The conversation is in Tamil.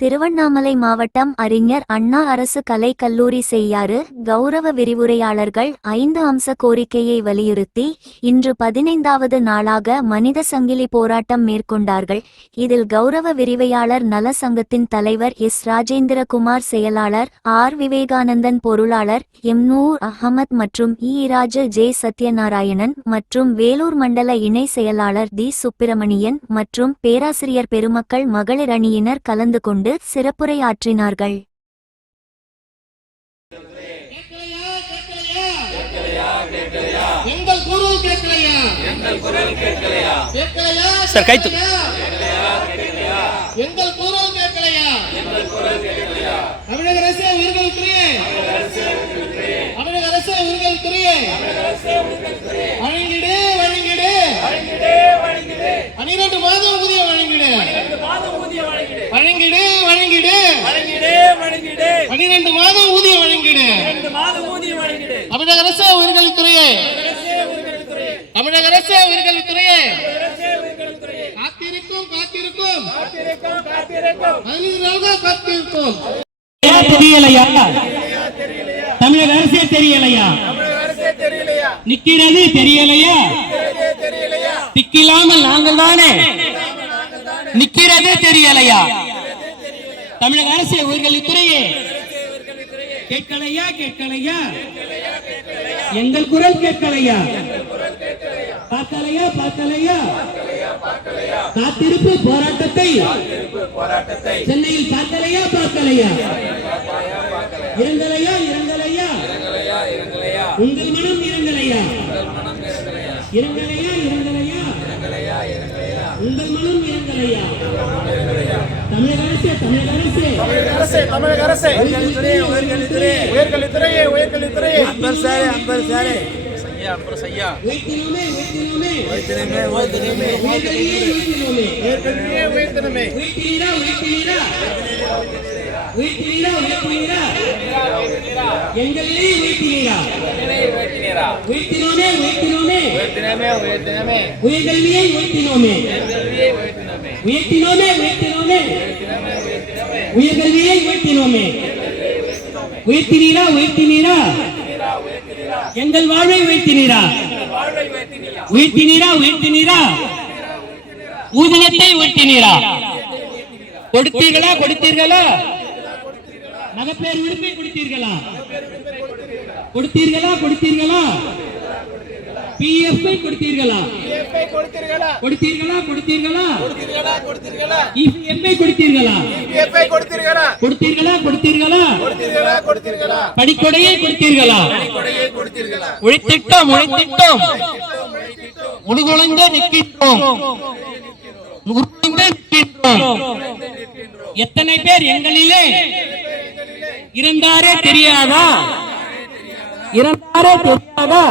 திருவண்ணாமலை மாவட்டம் அறிஞர் அண்ணா அரசு கலைக் கல்லூரி செய்யாறு கௌரவ விரிவுரையாளர்கள் 5 அம்ச கோரிக்கையை வலியுறுத்தி இன்று 15வது நாளாக மனித சங்கிலி போராட்டம் மேற்கொண்டார்கள். இதில் கௌரவ விரிவையாளர் நல சங்கத்தின் தலைவர் எஸ். ராஜேந்திரகுமார், செயலாளர் ஆர். விவேகானந்தன், பொருளாளர் எம். நூர் அஹமத் மற்றும் ஈராஜு ஜே. சத்யநாராயணன் மற்றும் வேலூர் மண்டல இணை செயலாளர் தி. சுப்பிரமணியன் மற்றும் பேராசிரியர் பெருமக்கள் மகளிர் அணியினர் கலந்து கொண்டு சிறப்புரையாற்றினார்கள். தமிழக அரசே தெரியலையா? நிக்கிறது தெரியலையா? திக்கில்லாமல் நாங்கள் தானே நிக்கிறது தெரியலையா? தமிழக அரசே உயர்கல்வித்துறையே கேட்கலையா? கேட்கலையா? எங்கள் குரல் கேட்கலையா? பார்க்கலையா? பார்க்கலையா? காத்திருப்பு போராட்டத்தை சென்னையில் பார்க்கலையா? பார்க்கலையா? இரங்கலையா? இரங்கலையா? உங்கள் மனம் இரங்கலையா? இரங்கலையா? இரங்கலையா? உங்கள் மனம் இரங்கலையா? தமிழக அரசே, தமிழக அரசே, தமிழக அரசே, உயர்கல்வித்துறையே அன்பர் சாரே, அன்பர் சாரே, உயர்த்தினீரா? உயர்த்தினீரா? எங்கள் வாழ்வை உயர்த்தினீரா? உயர்த்தினீரா? உயர்த்தினீரா? ஊதியத்தை உயர்த்தினீரா? கொடுத்தீர்களா? கொடுத்தீர்களா? மகப்பேறு உரிமை கொடுத்தீர்களா? கொடுத்தீர்களா? கொடுத்தீர்களா? பிஎஃப் கொடுத்தீர்களா? கொடுத்தீர்களா? கொடுத்தீர்களா? இஎம்ஐ கொடுத்தீர்களா? கொடுத்தீர்களா? கொடுத்தீர்களா? படிக்கொடையை கொடுத்தீர்களா? உழைத்திட்டோம், உழைத்திட்டோம், முழுகுழந்த நிற்கின்றோம், எத்தனை பேர் எங்களிலே இறந்தாரே தெரியாதா? இறந்தாரே தெரியாதா?